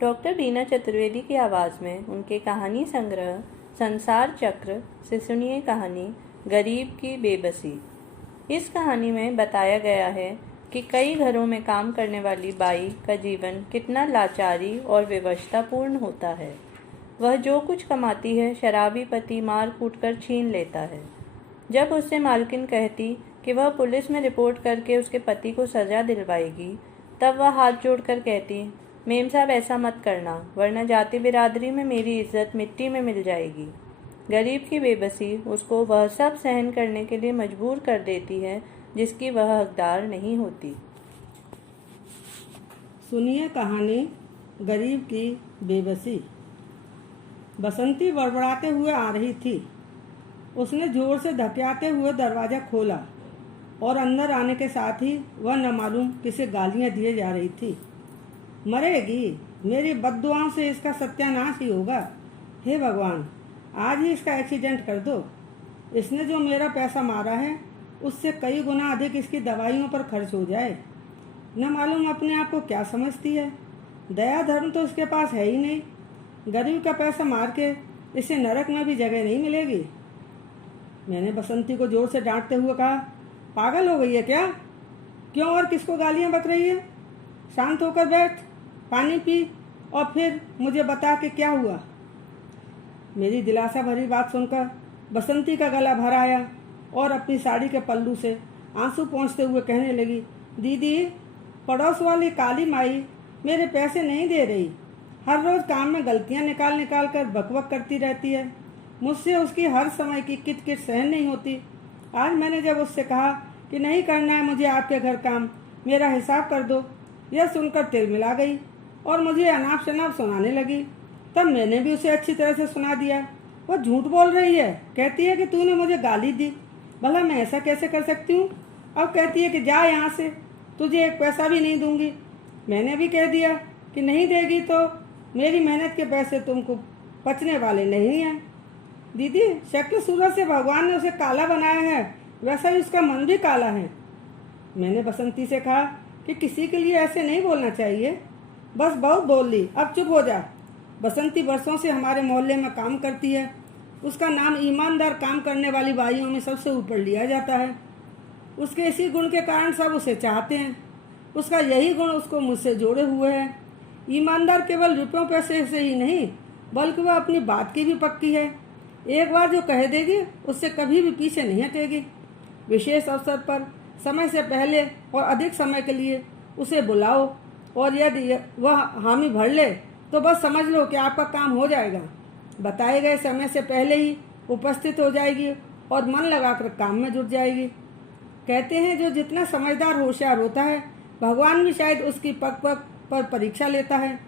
Doctor बीना चतुर्वेदी की आवाज़ में उनके कहानी संग्रह संसार चक्र से सुनिए कहानी गरीब की बेबसी। इस कहानी में बताया गया है कि कई घरों में काम करने वाली बाई का जीवन कितना लाचारी और विवशतापूर्ण होता है। वह जो कुछ कमाती है शराबी पति मार कूट कर छीन लेता है। जब उससे मालकिन कहती कि वह पुलिस में रिपोर्ट करके उसके पति को सज़ा दिलवाएगी, तब वह हाथ जोड़कर कहती, मेम साहब ऐसा मत करना, वरना जाति बिरादरी में मेरी इज्जत मिट्टी में मिल जाएगी। गरीब की बेबसी उसको वह सब सहन करने के लिए मजबूर कर देती है जिसकी वह हकदार नहीं होती। सुनिए कहानी गरीब की बेबसी। बसंती बड़बड़ाते हुए आ रही थी। उसने जोर से धकेलते हुए दरवाज़ा खोला और अंदर आने के साथ ही वह न मालूम किसे गालियां दिए जा रही थी। मरेगी, मेरी बद्दुआओं से इसका सत्यानाश ही होगा। हे भगवान, आज ही इसका एक्सीडेंट कर दो। इसने जो मेरा पैसा मारा है उससे कई गुना अधिक इसकी दवाइयों पर खर्च हो जाए। न मालूम अपने आप को क्या समझती है। दया धर्म तो इसके पास है ही नहीं। गरीब का पैसा मार के इसे नरक में भी जगह नहीं मिलेगी। मैंने बसंती को जोर से डांटते हुए कहा, पागल हो गई है क्या? क्यों और किसको गालियां बक रही है? शांत होकर बैठ, पानी पी और फिर मुझे बता कि क्या हुआ। मेरी दिलासा भरी बात सुनकर बसंती का गला भर आया और अपनी साड़ी के पल्लू से आंसू पोंछते हुए कहने लगी, दीदी, पड़ोस वाली काली माई मेरे पैसे नहीं दे रही। हर रोज काम में गलतियां निकाल निकाल कर बकबक करती रहती है। मुझसे उसकी हर समय की किट किट सहन नहीं होती। आज मैंने जब उससे कहा कि नहीं करना है मुझे आपके घर काम, मेरा हिसाब कर दो, यह सुनकर तिल मिला गई और मुझे अनाप शनाप सुनाने लगी। तब मैंने भी उसे अच्छी तरह से सुना दिया। वह झूठ बोल रही है, कहती है कि तूने मुझे गाली दी। भला मैं ऐसा कैसे कर सकती हूँ? अब कहती है कि जा यहाँ से, तुझे एक पैसा भी नहीं दूंगी। मैंने भी कह दिया कि नहीं देगी तो मेरी मेहनत के पैसे तुमको पचने वाले नहीं हैं। दीदी, शक्ल सूरत से भगवान ने उसे काला बनाया है, वैसा ही उसका मन भी काला है। मैंने बसंती से कहा कि किसी के लिए ऐसे नहीं बोलना चाहिए। बस बहुत बोल ली, अब चुप हो जा। बसंती वर्षों से हमारे मोहल्ले में काम करती है। उसका नाम ईमानदार काम करने वाली बाइयों में सबसे ऊपर लिया जाता है। उसके इसी गुण के कारण सब उसे चाहते हैं। उसका यही गुण उसको मुझसे जोड़े हुए है। ईमानदार केवल रुपयों पैसे से ही नहीं, बल्कि वह अपनी बात की भी पक्की है। एक बार जो कह देगी उससे कभी भी पीछे नहीं हटेगी। विशेष अवसर पर समय से पहले और अधिक समय के लिए उसे बुलाओ और यदि वह हामी भर ले तो बस समझ लो कि आपका काम हो जाएगा। बताए गए समय से पहले ही उपस्थित हो जाएगी और मन लगाकर काम में जुट जाएगी। कहते हैं जो जितना समझदार होशियार होता है, भगवान भी शायद उसकी पग पग पर परीक्षा लेता है।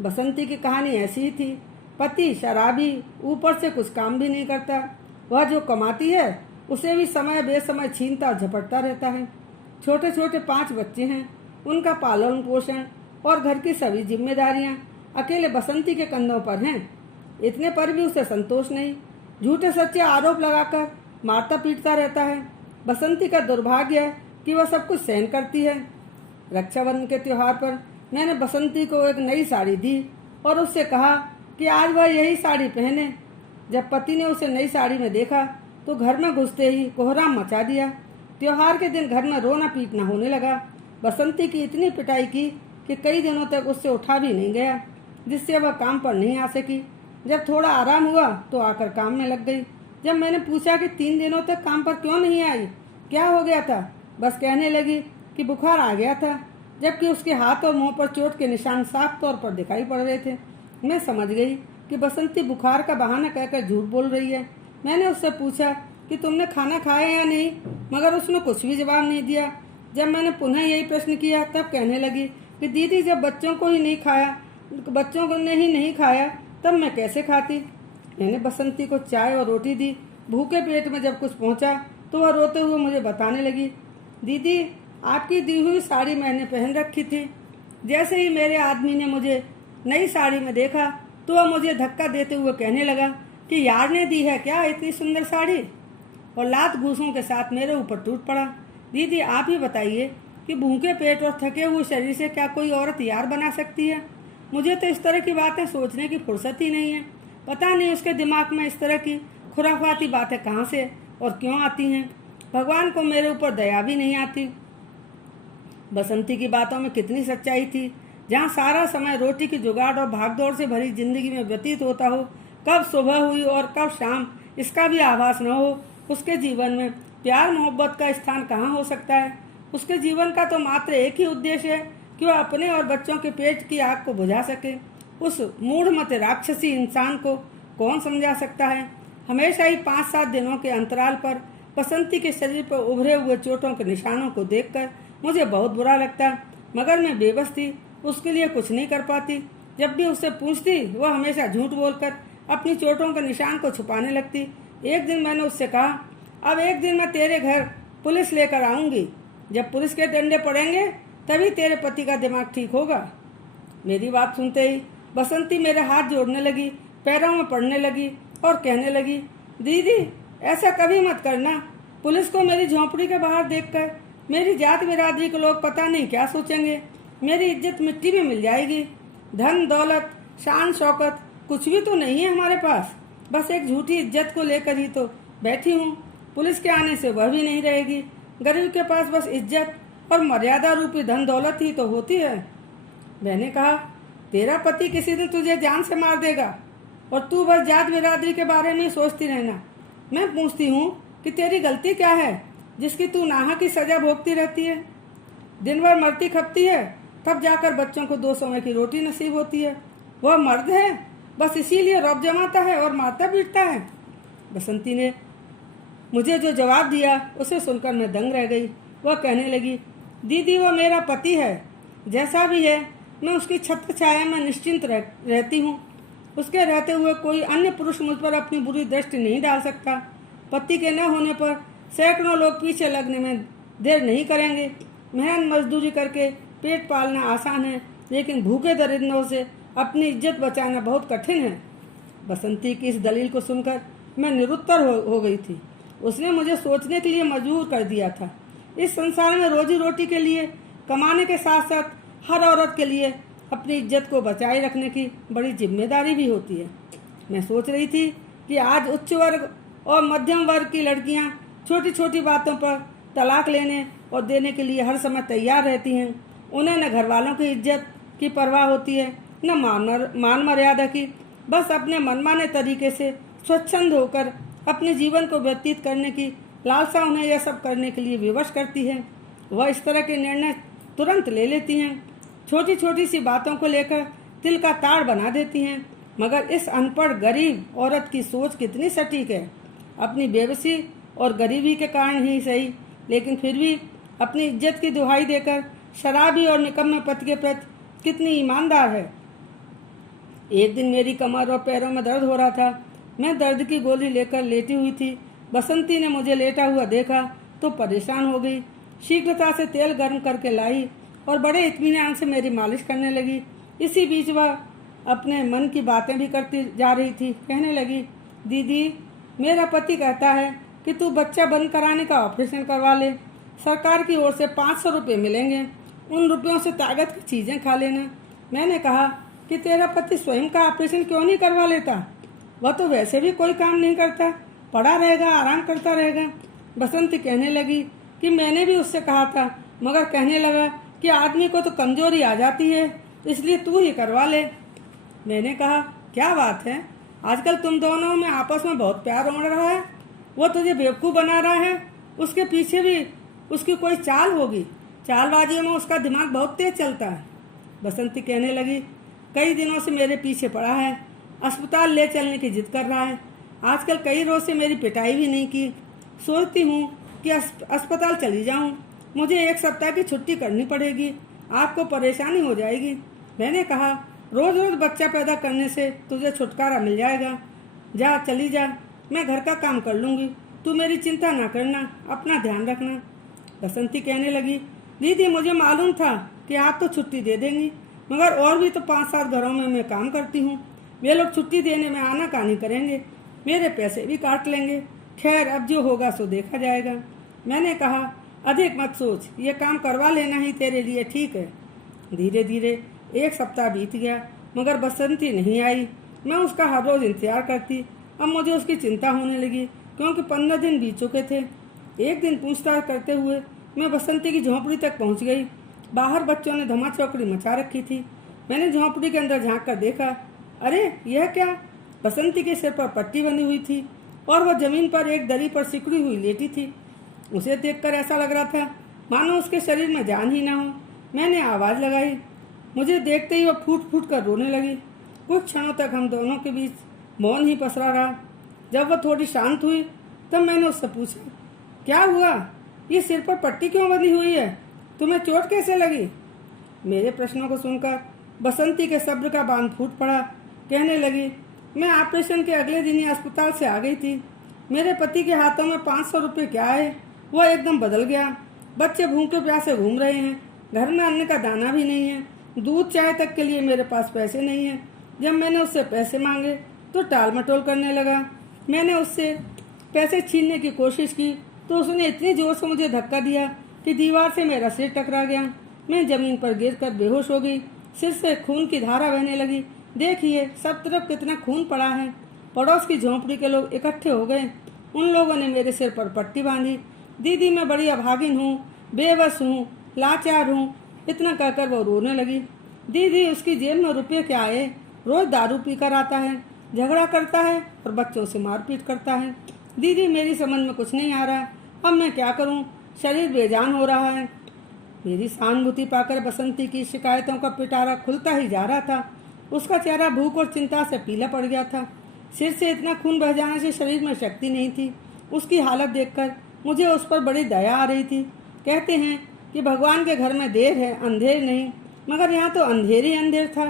बसंती की कहानी ऐसी ही थी। पति शराबी, ऊपर से कुछ काम भी नहीं करता। वह जो कमाती है उसे भी समय बेसमय छीनता और झपटता रहता है। छोटे छोटे 5 बच्चे हैं, उनका पालन पोषण और घर की सभी जिम्मेदारियां अकेले बसंती के कंधों पर हैं। इतने पर भी उसे संतोष नहीं। झूठे सच्चे आरोप लगाकर मारता पीटता रहता है। बसंती का दुर्भाग्य है कि वह सब कुछ सहन करती है। रक्षाबंधन के त्योहार पर मैंने बसंती को एक नई साड़ी दी और उससे कहा कि आज वह यही साड़ी पहने। जब पति ने उसे नई साड़ी में देखा तो घर में घुसते ही कोहराम मचा दिया। त्योहार के दिन घर में रोना पीटना होने लगा। बसंती की इतनी पिटाई की कि कई दिनों तक उससे उठा भी नहीं गया, जिससे वह काम पर नहीं आ सकी। जब थोड़ा आराम हुआ तो आकर काम में लग गई। जब मैंने पूछा कि 3 दिनों तक काम पर क्यों नहीं आई, क्या हो गया था, बस कहने लगी कि बुखार आ गया था, जबकि उसके हाथ और मुंह पर चोट के निशान साफ तौर पर दिखाई पड़ रहे थे। मैं समझ गई कि बसंती बुखार का बहाना कहकर झूठ बोल रही है। मैंने उससे पूछा कि तुमने खाना खाया या नहीं, मगर उसने कुछ भी जवाब नहीं दिया। जब मैंने पुनः यही प्रश्न किया तब कहने लगी कि दीदी, जब बच्चों को ने ही नहीं खाया तब मैं कैसे खाती। मैंने बसंती को चाय और रोटी दी। भूखे पेट में जब कुछ पहुंचा तो वह रोते हुए मुझे बताने लगी, दीदी, आपकी दी हुई साड़ी मैंने पहन रखी थी। जैसे ही मेरे आदमी ने मुझे नई साड़ी में देखा तो वह मुझे धक्का देते हुए कहने लगा कि यार ने दी है क्या इतनी सुंदर साड़ी, और लात घूसों के साथ मेरे ऊपर टूट पड़ा। दीदी, आप ही बताइए कि भूखे पेट और थके हुए शरीर से क्या कोई औरत यार बना सकती है? मुझे तो इस तरह की बातें सोचने की फुर्सत ही नहीं है। पता नहीं उसके दिमाग में इस तरह की खुराफाती बातें कहाँ से और क्यों आती हैं। भगवान को मेरे ऊपर दया भी नहीं आती। बसंती की बातों में कितनी सच्चाई थी। जहाँ सारा समय रोटी की जुगाड़ और भागदौड़ से भरी जिंदगी में व्यतीत होता हो, कब सुबह हुई और कब शाम इसका भी आभास न हो, उसके जीवन में प्यार मोहब्बत का स्थान कहाँ हो सकता है। उसके जीवन का तो मात्र एक ही उद्देश्य है कि वह अपने और बच्चों के पेट की आग को बुझा सके। उस मूढ़मत राक्षसी इंसान को कौन समझा सकता है। हमेशा ही 5-7 दिनों के अंतराल पर बसंती के शरीर पर उभरे हुए चोटों के निशानों को देखकर मुझे बहुत बुरा लगता, मगर मैं बेबस थी, उसके लिए कुछ नहीं कर पाती। जब भी उससे पूछती वह हमेशा झूठ बोलकर अपनी चोटों के निशान को छुपाने लगती। एक दिन मैंने उससे कहा, अब एक दिन मैं तेरे घर पुलिस लेकर आऊंगी। जब पुलिस के डंडे पड़ेंगे तभी तेरे पति का दिमाग ठीक होगा। मेरी बात सुनते ही बसंती मेरे हाथ जोड़ने लगी, पैरों में पड़ने लगी और कहने लगी, दीदी ऐसा कभी मत करना। पुलिस को मेरी झोंपड़ी के बाहर देखकर मेरी जात बिरादरी के लोग पता नहीं क्या सोचेंगे। मेरी इज्जत मिट्टी में मिल जाएगी। धन दौलत शान शौकत कुछ भी तो नहीं है हमारे पास, बस एक झूठी इज्जत को लेकर ही तो बैठी हूँ। पुलिस के आने से वह भी नहीं रहेगी। गरीब के पास बस इज्जत और मर्यादा रूपी धन दौलत ही तो होती है। मैंने कहा, तेरा पति किसी दिन तुझे जान से मार देगा और तू बस जात बिरादरी के बारे में सोचती रहना। मैं पूछती हूँ कि तेरी गलती क्या है जिसकी तू नाहक की सजा भोगती रहती है। दिन भर मरती खपती है, तब जाकर बच्चों को 2 समय की रोटी नसीब होती है। वह मर्द है, बस इसीलिए रौब जमाता है और मारता पीटता है। बसंती ने मुझे जो जवाब दिया उसे सुनकर मैं दंग रह गई। वह कहने लगी, दीदी वो मेरा पति है, जैसा भी है मैं उसकी छत्र छाया में निश्चिंत रहती हूँ। उसके रहते हुए कोई अन्य पुरुष मुझ पर अपनी बुरी दृष्टि नहीं डाल सकता। पति के न होने पर सैकड़ों लोग पीछे लगने में देर नहीं करेंगे। मेहनत मजदूरी करके पेट पालना आसान है, लेकिन भूखे दरिंदों से अपनी इज्जत बचाना बहुत कठिन है। बसंती की इस दलील को सुनकर मैं निरुत्तर हो गई थी। उसने मुझे सोचने के लिए मजबूर कर दिया था। इस संसार में रोजी रोटी के लिए कमाने के साथ साथ हर औरत के लिए अपनी इज्जत को बचाए रखने की बड़ी जिम्मेदारी भी होती है। मैं सोच रही थी कि आज उच्च वर्ग और मध्यम वर्ग की लड़कियां छोटी छोटी बातों पर तलाक लेने और देने के लिए हर समय तैयार रहती हैं। उन्हें न घर वालों की इज्जत की परवाह होती है, न मान मर्यादा की। बस अपने मनमाने तरीके से स्वच्छंद होकर अपने जीवन को व्यतीत करने की लालसा उन्हें यह सब करने के लिए विवश करती है। वह इस तरह के निर्णय तुरंत ले लेती हैं, छोटी छोटी सी बातों को लेकर तिल का ताड़ बना देती हैं। मगर इस अनपढ़ गरीब औरत की सोच कितनी सटीक है। अपनी बेबसी और गरीबी के कारण ही सही, लेकिन फिर भी अपनी इज्जत की दुहाई देकर शराबी और निकम्मे पति के प्रति कितनी ईमानदार है। एक दिन मेरी कमर और पैरों में दर्द हो रहा था। मैं दर्द की गोली लेकर लेटी हुई थी। बसंती ने मुझे लेटा हुआ देखा तो परेशान हो गई। शीघ्रता से तेल गर्म करके लाई और बड़े इत्मीनान से मेरी मालिश करने लगी। इसी बीच वह अपने मन की बातें भी करती जा रही थी। कहने लगी, दीदी मेरा पति कहता है कि तू बच्चा बंद कराने का ऑपरेशन करवा ले। सरकार की ओर से 500 रुपये मिलेंगे, उन रुपयों से ताकत की चीज़ें खा लेना। मैंने कहा कि तेरा पति स्वयं का ऑपरेशन क्यों नहीं करवा लेता? वह तो वैसे भी कोई काम नहीं करता, पड़ा रहेगा, आराम करता रहेगा। बसंती कहने लगी कि मैंने भी उससे कहा था, मगर कहने लगा कि आदमी को तो कमजोरी आ जाती है, इसलिए तू ही करवा ले। मैंने कहा, क्या बात है, आजकल तुम दोनों में आपस में बहुत प्यार हो रहा है। वो तुझे बेवकूफ़ बना रहा है, उसके पीछे भी उसकी कोई चाल होगी। चालबाजी में उसका दिमाग बहुत तेज चलता है। बसंती कहने लगी, कई दिनों से मेरे पीछे पड़ा है, अस्पताल ले चलने की जिद कर रहा है। आजकल कई रोज से मेरी पिटाई भी नहीं की। सोचती हूँ कि अस्पताल चली जाऊँ। मुझे 1 सप्ताह की छुट्टी करनी पड़ेगी, आपको परेशानी हो जाएगी। मैंने कहा, रोज रोज बच्चा पैदा करने से तुझे छुटकारा मिल जाएगा। जा, चली जा, मैं घर का काम कर लूँगी, तू मेरी चिंता ना करना, अपना ध्यान रखना। बसंती कहने लगी, दीदी मुझे मालूम था कि आप तो छुट्टी दे देंगी, मगर और भी तो 5-7 घरों में मैं काम करती हूँ। वे लोग छुट्टी देने में आनाकानी करेंगे, मेरे पैसे भी काट लेंगे। खैर अब जो होगा सो देखा जाएगा। मैंने कहा, अधिक मत सोच, ये काम करवा लेना ही तेरे लिए ठीक है। धीरे धीरे 1 सप्ताह बीत गया मगर बसंती नहीं आई। मैं उसका हर रोज इंतजार करती। अब मुझे उसकी चिंता होने लगी क्योंकि 15 दिन बीत चुके थे। एक दिन पूछताछ करते हुए मैं बसंती की झोंपड़ी तक पहुंच गई। बाहर बच्चों ने धमाचौकड़ी मचा रखी थी। मैंने झोंपड़ी के अंदर झांक कर देखा। अरे यह क्या! बसंती के सिर पर पट्टी बनी हुई थी और वह जमीन पर एक दरी पर सिकुड़ी हुई लेटी थी। उसे देखकर ऐसा लग रहा था मानो उसके शरीर में जान ही ना हो। मैंने आवाज़ लगाई। मुझे देखते ही वह फूट फूट कर रोने लगी। कुछ क्षणों तक हम दोनों के बीच मौन ही पसरा रहा। जब वह थोड़ी शांत हुई तब मैंने उससे पूछा, क्या हुआ? ये सिर पर पट्टी क्यों बंधी हुई है? तुम्हें चोट कैसे लगी? मेरे प्रश्नों को सुनकर बसंती के सब्र का बांध फूट पड़ा। कहने लगी, मैं ऑपरेशन के अगले दिन ही अस्पताल से आ गई थी। मेरे पति के हाथों में 500 रुपये क्या है, वह एकदम बदल गया। बच्चे भूखे प्यासे घूम रहे हैं। घर में अन्न का दाना भी नहीं है। दूध चाय तक के लिए मेरे पास पैसे नहीं है। जब मैंने उससे पैसे मांगे तो टाल मटोल करने लगा। मैंने उससे पैसे छीनने की कोशिश की तो उसने इतनी जोर से मुझे धक्का दिया कि दीवार से मेरा सिर टकरा गया। मैं जमीन पर गिरकर बेहोश हो गई। सिर से खून की धारा बहने लगी। देखिए सब तरफ कितना खून पड़ा है। पड़ोस की झोंपड़ी के लोग इकट्ठे हो गए। उन लोगों ने मेरे सिर पर पट्टी बांधी। दीदी मैं बड़ी अभागिन हूँ, बेबस हूँ, लाचार हूँ, इतना कहकर वो रोने लगी। दीदी उसकी जेब में रुपये क्या है? रोज दारू पीकर आता है, झगड़ा करता है और बच्चों से मारपीट करता है। दीदी मेरी समझ में कुछ नहीं आ रहा। अब मैं क्या करूँ? शरीर बेजान हो रहा है। मेरी सहानुभूति पाकर बसंती की शिकायतों का पिटारा खुलता ही जा रहा था। उसका चेहरा भूख और चिंता से पीला पड़ गया था। सिर से इतना खून बह जाने से शरीर में शक्ति नहीं थी। उसकी हालत देखकर मुझे उस पर बड़ी दया आ रही थी। कहते हैं कि भगवान के घर में देर है अंधेर नहीं, मगर यहाँ तो अंधेर ही अंधेर था।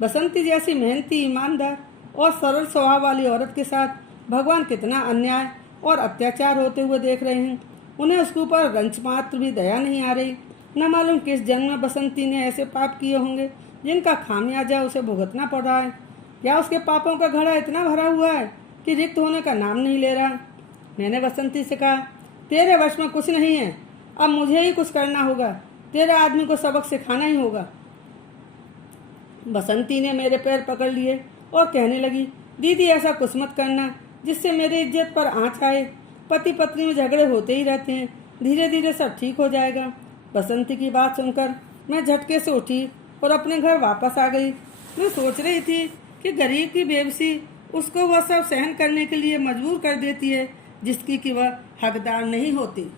बसंती जैसी मेहनती, ईमानदार और सरल स्वभाव वाली औरत के साथ भगवान कितना अन्याय और अत्याचार होते हुए देख रहे हैं। उन्हें उसके ऊपर रंच मात्र भी दया नहीं आ रही। न मालूम किस जन्म में बसंती ने ऐसे पाप किए होंगे जिनका खामियाजा उसे भुगतना पड़ रहा है। क्या उसके पापों का घड़ा इतना भरा हुआ है कि रिक्त होने का नाम नहीं ले रहा? मैंने बसंती से कहा, तेरे वश में कुछ नहीं है। अब मुझे ही कुछ करना होगा। तेरे आदमी को सबक सिखाना ही होगा। बसंती ने मेरे पैर पकड़ लिए और कहने लगी, दीदी ऐसा कुछ मत करना जिससे मेरी इज्जत पर आँच आए। पति पत्नी में झगड़े होते ही रहते हैं, धीरे धीरे सब ठीक हो जाएगा। बसंती की बात सुनकर मैं झटके से उठी और अपने घर वापस आ गई। मैं सोच रही थी कि गरीब की बेबसी उसको वह सब सहन करने के लिए मजबूर कर देती है जिसकी कि वह हकदार नहीं होती।